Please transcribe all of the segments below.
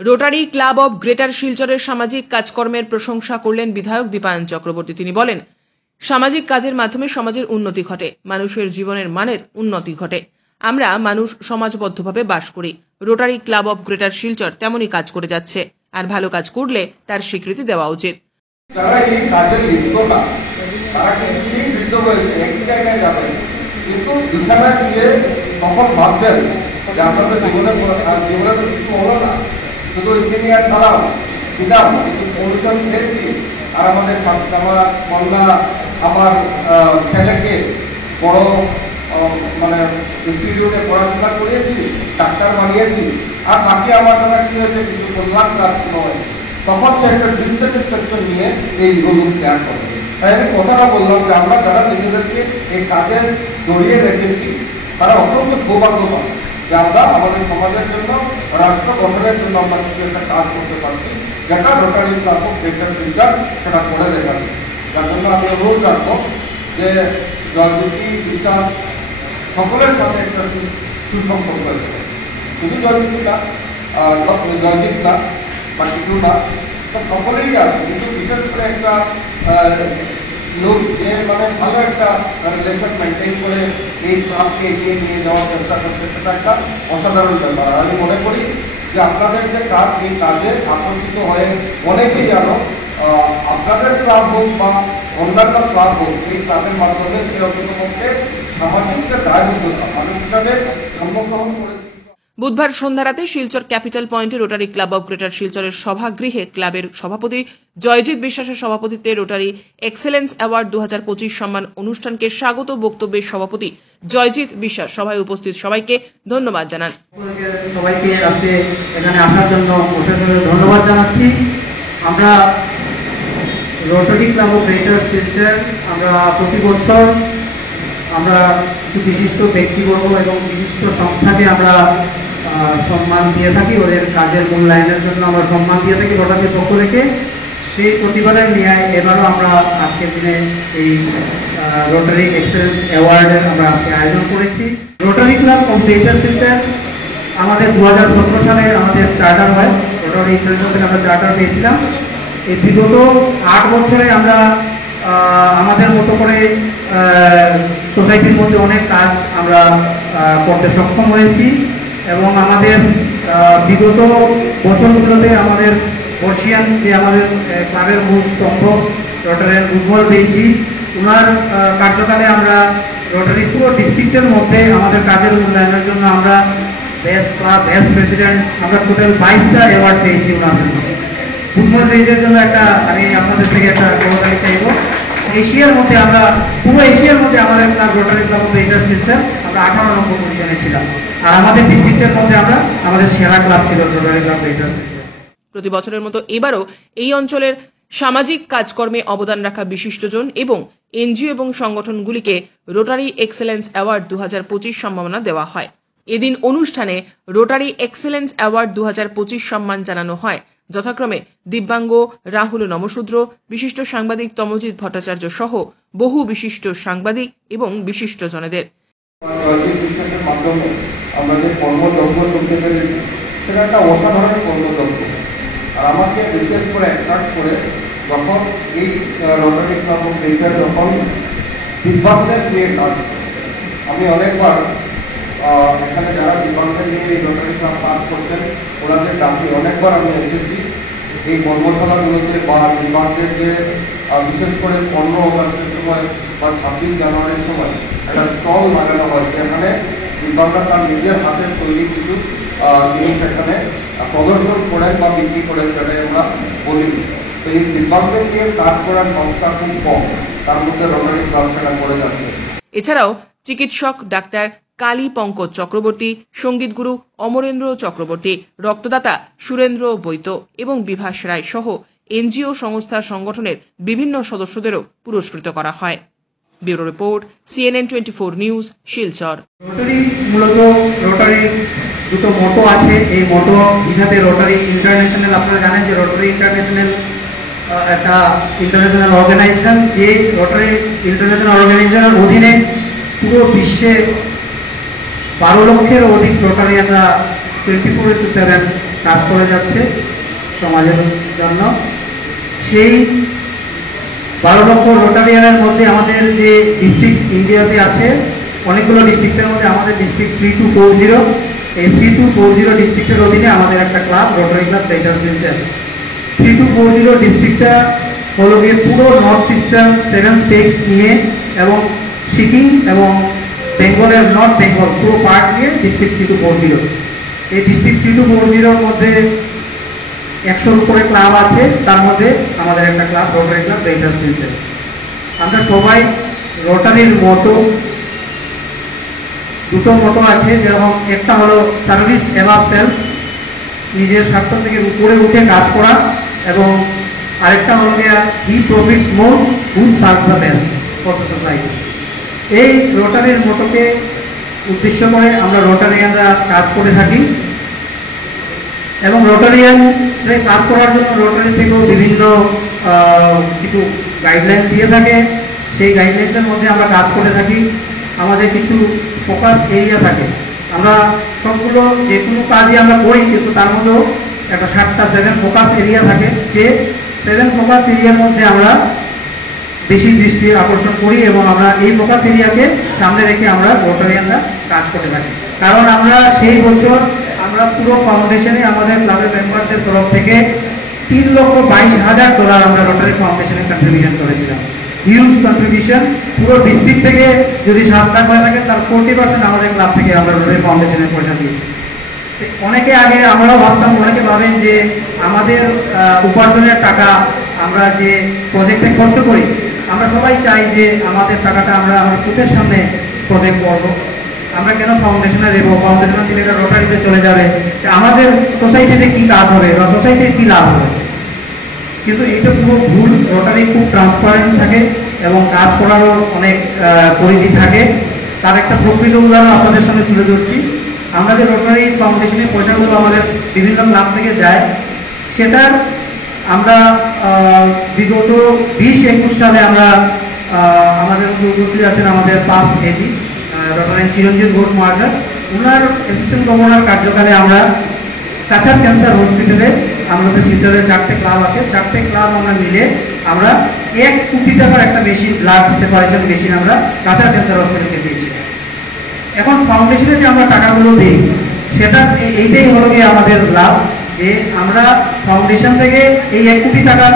Rotary club of greater শিলচরের সামাজিক কাজকর্মের প্রশংসা করলেন বিধায়ক দীপায়ন চক্রবর্তী। তিনি বলেন, সামাজিক কাজের মাধ্যমে সমাজের উন্নতি ঘটে, মানুষের জীবনের মানের উন্নতি ঘটে। আমরা মানুষ সমাজবদ্ধভাবে বাস করি। Rotary club of greater Silchar তেমনই কাজ করে যাচ্ছে, আর ভালো কাজ করলে তার স্বীকৃতি দেওয়া উচিত। যারা এই কাজে লিপ্ত না, তারা কিন্তু সেই বৃদ্ধ বয়সে একই জায়গায় যাবেন, কিন্তু বিছানায় শুয়ে তখন ভাববেন যে আপনাদের জীবনে তো কিছু হলো না, শুধু ইঞ্জিনিয়ার ছাড়াও ছিলাম, কিন্তু পলিউশন খেয়েছি, আর আমাদের আমার কন্যা আমার ছেলেকে বড় ইনস্টিটিউটে পড়াশোনা করিয়েছি, ডাক্তার বানিয়েছি, আর বাকি আমার দ্বারা কি হয়েছে, কিছু কল্যাণ কাজ নয়। তখন সে একটা ডিসস্যাটিসফ্যাকশন নিয়ে এই রোগ ত্যাগ করে। তাই আমি কথাটা বললাম যে আমরা যারা নিজেদেরকে এই কাজে জড়িয়ে রেখেছি তারা অত্যন্ত সৌভাগ্যবান যে আমরা আমাদের সমাজের জন্য, রাষ্ট্র গঠনের জন্য আমরা কিছু একটা কাজ করতে পারছি, যেটা rotary club of greater Silchar সেটা করে দেখাচ্ছে। যার জন্য আমি অনুরোধ রাখবো যে জয়জ্যোতি বিশ্বাস সকলের সাথে একটা সুসম্পর্ক হয়েছে, শুধু জয়জ্যোতি না, জয়জিৎ না বা কিছু না, সকলেই আছে, কিন্তু বিশেষ করে একটা লোক যে ভালো একটা রিলেশন মেনটেন করে এই ক্লাবকে এগিয়ে নিয়ে যাওয়ার চেষ্টা করতে, সেটা একটা অসাধারণ ব্যাপার। আমি মনে করি যে আপনাদের যে কাজ, এই কাজে আকর্ষিত হয়ে অনেকেই জানো আপনাদের ক্লাব হোক বা অন্যান্য ক্লাব হোক, এই ক্লাবের মাধ্যমে সে অন্ততপক্ষে সামাজিক যে দায়বদ্ধতা মানুষ হিসাবে জন্মগ্রহণ করেছে। বুধবার সন্ধ্যা রাতে শিলচর ক্যাপিটাল পয়েন্টে রোটারি ক্লাব অব গ্রেটার শিলচরের সভাগৃহে ক্লাবের সভাপতি জয়জিৎ বিশ্বাসের সভাপতিত্বে রোটারি এক্সেলেন্স অ্যাওয়ার্ড 2025 সম্মান অনুষ্ঠানকে স্বাগত বক্তব্যে সভাপতি জয়জিৎ বিশ্বাস সভায় উপস্থিত সবাইকে ধন্যবাদ জানান। সবাইকে আজকে এখানে আসার জন্য অশেষ ধন্যবাদ জানাচ্ছি। আমরা rotary club of greater Silchar আমরা প্রতি বছর আমরা কিছু বিশিষ্ট ব্যক্তিবর্গ এবং বিশিষ্ট সংস্থাকে আমরা সম্মান দিয়ে থাকি, ওদের কাজের মূল্যায়নের জন্য আমরা সম্মান দিয়ে থাকি রোটারির পক্ষ থেকে। সেই প্রতিবারের ন্যায় এবারও আমরা আজকের দিনে এই রোটারি এক্সেলেন্স অ্যাওয়ার্ডের আমরা আজকে আয়োজন করেছি। Rotary club of greater Silchar আমাদের 2017 সালে আমাদের চার্টার হয়, রোটারি ইন্টারন্যাশনাল থেকে আমরা চার্টার পেয়েছিলাম। এই বিগত 8 বছরে আমরা আমাদের মতো করে সোসাইটির মধ্যে অনেক কাজ আমরা করতে সক্ষম হয়েছি, এবং আমাদের বিগত বছরগুলোতে আমাদের বর্ষিয়ান যে আমাদের ক্লাবের মূল স্তম্ভ রোটারিয়ান উজ্জ্বল বেঞ্জি, ওনার কার্যকালে আমরা রোটারি পুরো ডিস্ট্রিক্টের মধ্যে আমাদের কাজের মূল্যায়নের জন্য আমরা বেস্ট ক্লাব, বেস্ট প্রেসিডেন্ট, আমরা টোটাল 22টা অ্যাওয়ার্ড পেয়েছি ওনার জন্য। উজ্জ্বল বেঞ্জের জন্য আমি আপনাদের থেকে একটা করতালি চাইব। এশিয়ার মধ্যে আমরা পুরো এশিয়ার মধ্যে আমাদের club rotary club of greater Silchar আমরা 18 নম্বর পজিশনে ছিলাম, আর আমাদের ডিস্ট্রিক্টের মধ্যে আমাদের সেরা ক্লাব ছিল রোটারি ক্লাব গ্রেটার শিলচর। প্রতি বছরের মতো এবারও এই অঞ্চলের সামাজিক কাজকর্মে অবদান রাখা বিশিষ্টজন এবং এনজিও এবং সংগঠনগুলিকে রোটারি এক্সেলেন্স অ্যাওয়ার্ড 2025 সম্মাননা দেওয়া হয়। এদিন অনুষ্ঠানে রোটারি এক্সেলেন্স অ্যাওয়ার্ড 2025 সম্মান জানানো হয় যথাক্রমে দিব্যাঙ্গ রাহুল নমশূদ্র, বিশিষ্ট সাংবাদিক তমজিৎ ভট্টাচার্য সহ বহু বিশিষ্ট সাংবাদিক এবং বিশিষ্ট জনেদের। বিশ্বাসের মাধ্যমে আমরা যে কর্মযজ্ঞ শুনতে পেরেছি, সেটা একটা অসাধারণ কর্মযজ্ঞ। আর আমাকে বিশেষ করে অ্যাট্রাক্ট করে যখন এই রোটারি ক্লাব অব গ্রেটার যখন দিব্যাঙ্গদের নিয়ে কাজ করে, আমি অনেকবার এখানে যারা দিব্যাঙ্গদের নিয়ে এই রোটারি ক্লাব কাজ করছেন ওনাদের ডাকে অনেকবার আমি এসেছি। এই কর্মশালাগুলোতে বা দিব্যাঙ্গদের যে বিশেষ করে 15 অগাস্টের সময় বা 26 জানুয়ারির সময় একটা স্টল লাগানো হয়, যেখানে দিব্যাঙ্গরা তার নিজের হাতের তৈরি কিছু জিনিস এখানে প্রদর্শন করেন বা বিক্রি করেন, যেটাই আমরা বলি। তো এই দিব্যাঙ্গদের নিয়ে কাজ করার সংস্থা খুব কম, তার মধ্যে রোটারি ক্লাব সেটা করে যাচ্ছে। এছাড়াও চিকিৎসক ডাক্তার কালী পঙ্কজ চক্রবর্তী, সঙ্গীতগুরু অমরেন্দ্র চক্রবর্তী, রক্তদাতা সুরেন্দ্র বৈত এবং বিভাস রায় সহ এনজিও সংস্থা সংগঠনের বিভিন্ন সদস্যদেরও পুরস্কৃত করা হয়। Bureau report, CNN 24 news, Silchar. Rotary মূলত রোটারির দুটো মোটো আছে। এই মোটো হিসাবে রোটারি ইন্টারন্যাশনাল, আপনারা জানেন যে রোটারি ইন্টারন্যাশনাল একটা ইন্টারন্যাশনাল অর্গানাইজেশন, যে রোটারি ইন্টারন্যাশনাল অর্গানাইজেশনের অধীনে পুরো বিশ্বে 12 লক্ষের অধিক রোটারিয়ানরা 24/7 কাজ করে যাচ্ছে সমাজের জন্য। সেই 12 লক্ষ রোটারিয়ানের মধ্যে আমাদের যে ডিস্ট্রিক্ট ইন্ডিয়াতে আছে, অনেকগুলো ডিস্ট্রিক্টের মধ্যে আমাদের ডিস্ট্রিক্ট 3240, এই 3240 ডিস্ট্রিক্টের অধীনে আমাদের একটা club, rotary club greater Silchar. 3240 ডিস্ট্রিক্টটা হলো গিয়ে পুরো নর্থ ইস্টার্ন 7 স্টেটস নিয়ে এবং সিকিম এবং বেঙ্গলের নর্থ বেঙ্গল পুরো পার্ট নিয়ে ডিস্ট্রিক্ট 3240। এই ডিস্ট্রিক্ট 3240-র মধ্যে 100-র উপরে ক্লাব আছে, তার মধ্যে আমাদের একটা club rotary club greater Silchar. আমরা সবাই রোটারির মোটো, দুটো মোটো আছে, যেরকম একটা হলো সার্ভিস অ্যাবাভ সেলফ, নিজের স্বার্থ থেকে উপরে উঠে কাজ করা, এবং আরেকটা হলো গিয়া he profits most who serve the best for the society. এই রোটারির মোটোকে উদ্দেশ্য করে আমরা রোটারিয়ানরা কাজ করে থাকি এবং রোটারিয়ানরা কাজ করার জন্য রোটারি থেকেও বিভিন্ন কিছু গাইডলাইন দিয়ে থাকে। সেই গাইডলাইন্সের মধ্যে আমরা কাজ করে থাকি। আমাদের কিছু ফোকাস এরিয়া থাকে, আমরা সবগুলো যে কোনো কাজই আমরা করি, কিন্তু তার মধ্যেও একটা 7 ফোকাস এরিয়া থাকে, যে 7 ফোকাস এরিয়ার মধ্যে আমরা বেশি দৃষ্টি আকর্ষণ করি এবং আমরা এই ফোকাস এরিয়াকে সামনে রেখে আমরা রোটারিয়ানরা কাজ করে থাকি। কারণ আমরা সেই বছর আমরা পুরো ফাউন্ডেশনে আমাদের ক্লাবের মেম্বারসের তরফ থেকে $3,22,000 আমরা রোটারি ফাউন্ডেশনে কন্ট্রিবিউশন করেছিলাম। Huge contribution. পুরো ডিস্ট্রিক্ট থেকে যদি 7 লাখ হয়ে থাকে, তার 40% আমাদের ক্লাব থেকে আমরা রোটারি ফাউন্ডেশনে পয়সা দিয়েছি। অনেকে আগে আমরাও ভাবতাম, অনেকে ভাবেন যে আমাদের উপার্জনের টাকা আমরা যে প্রজেক্টে খরচ করি, আমরা সবাই চাই যে আমাদের টাকাটা আমরা আমার চোখের সামনে প্রজেক্ট করবো, আমরা কেন ফাউন্ডেশনে দেবো, ফাউন্ডেশনে দিলে এটা রোটারিতে চলে যাবে, আমাদের সোসাইটিতে কি কাজ হবে বা সোসাইটির কি লাভ হবে। কিন্তু এটা পুরো ভুল। রোটারি খুব ট্রান্সপারেন্ট থাকে এবং কাজ করারও অনেক পরিধি থাকে। তার একটা প্রকৃত উদাহরণ আপনাদের সামনে তুলে ধরছি। আমরা যে রোটারি ফাউন্ডেশনের পয়সাগুলো আমাদের বিভিন্ন ক্লাব থেকে যায়, সেটার আমরা বিগত 20-21 সালে আমরা আমাদের মধ্যে উপস্থিত আছেন আমাদের পাস্ট এজি রোটারিয়ান চিরঞ্জিত ঘোষ মহাশয়, ওনার অ্যাসিস্ট্যান্ট গভর্নর কার্যকালে আমরা কাছাড় ক্যান্সার হসপিটালে আমাদের শিলচরে 4টে ক্লাব আছে, 4টে ক্লাব আমরা মিলে আমরা 1 কোটি টাকার একটা মেশিন, ব্লাড সেপারেশন মেশিন আমরা কাছাড় ক্যান্সার হসপিটালকে দিয়েছি। এখন ফাউন্ডেশনে যে আমরা টাকাগুলো দিই, সেটা এইটাই হলো গিয়ে আমাদের লাভ, যে আমরা ফাউন্ডেশন থেকে এই 1 কোটি টাকার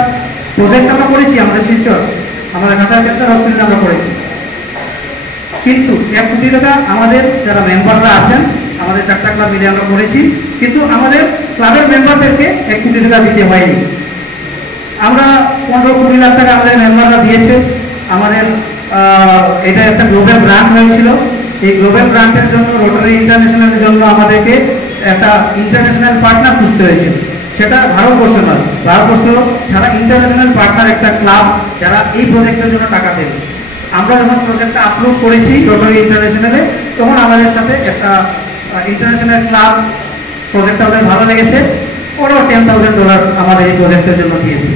প্রজেক্ট আমরা করেছি আমাদের শিলচর, আমাদের কাছাড় ক্যান্সার হসপিটালে আমরা করেছি। কিন্তু 1 কোটি টাকা আমাদের যারা মেম্বাররা আছেন, আমাদের 4টা ক্লাব মিলে আমরা করেছি, কিন্তু আমাদের ক্লাবের মেম্বারদেরকে 1 কোটি টাকা দিতে হয়নি। আমরা 15-20 লাখ টাকা আমাদের মেম্বাররা দিয়েছে। আমাদের এটা একটা গ্লোবাল গ্রান্ট হয়েছিল। এই গ্লোবাল গ্রান্টের জন্য রোটারি ইন্টারন্যাশনালের জন্য আমাদেরকে একটা ইন্টারন্যাশনাল পার্টনার খুঁজতে হয়েছিল। সেটা ভারতবর্ষ নয়, ভারতবর্ষ ছাড়া ইন্টারন্যাশনাল পার্টনার একটা ক্লাব যারা এই প্রজেক্টের জন্য টাকা দেবে। আমরা যখন প্রজেক্টটা আপলোড করেছি রোটারি ইন্টারন্যাশনালে, তখন আমাদের সাথে একটা ইন্টারন্যাশনাল ক্লাব প্রজেক্টটা ওদের ভালো লেগেছে, ওরাও $10,000 আমাদের এই প্রজেক্টের জন্য দিয়েছে।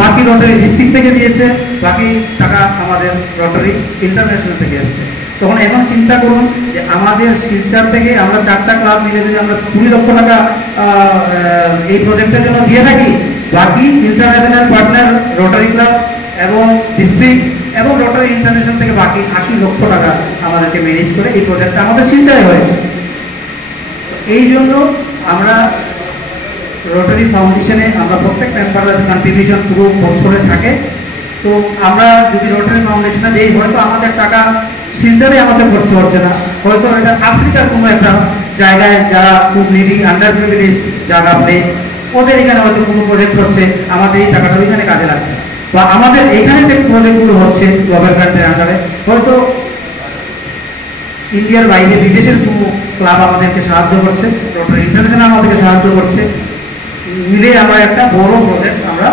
বাকি রোটারি ডিস্ট্রিক্ট থেকে দিয়েছে, বাকি টাকা আমাদের রোটারি ইন্টারন্যাশনাল থেকে এসেছে। তখন এখন চিন্তা করুন যে আমাদের শিলচর থেকে আমরা 4টা ক্লাব মিলে যদি আমরা 20 লক্ষ টাকা এই প্রজেক্টের জন্য দিয়ে থাকি, বাকি ইন্টারন্যাশনাল পার্টনার রোটারি ক্লাব এবং ডিস্ট্রিক্ট এবং রোটারি ইন্টারন্যাশনাল থেকে বাকি 80 লক্ষ টাকা আমাদেরকে ম্যানেজ করে এই প্রজেক্টটা আমাদের শিলচরে হয়েছে। এই জন্য আমরা রোটারি ফাউন্ডেশনে আমরা প্রত্যেক মেম্বারের কন্ট্রিবিউশন পুরো বছরে থাকে। তো আমরা যদি রোটারি ফাউন্ডেশনে দিই, হয়তো আমাদের টাকা শিলচরে আমাদের খরচ হচ্ছে না, হয়তো এটা আফ্রিকার কোনো একটা জায়গায় যারা খুব নিডি আন্ডার প্রিভিলেজ জায়গা প্লেস, ওদের এখানে হয়তো কোনো প্রজেক্ট হচ্ছে, আমাদের এই টাকাটা ওইখানে কাজে লাগছে, বা আমাদের এখানে যে প্রজেক্টগুলো হচ্ছে গ্লোবাল গ্রান্টের আন্ডারে, হয়তো ইন্ডিয়ার বাইরে বিদেশের কোনো ক্লাব আমাদেরকে সাহায্য করছে, রোটারি ইন্টারন্যাশনাল আমাদেরকে সাহায্য করছে, মিলে আমরা একটা বড় প্রজেক্ট আমরা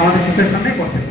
আমাদের চোখের সামনে করতে পারি।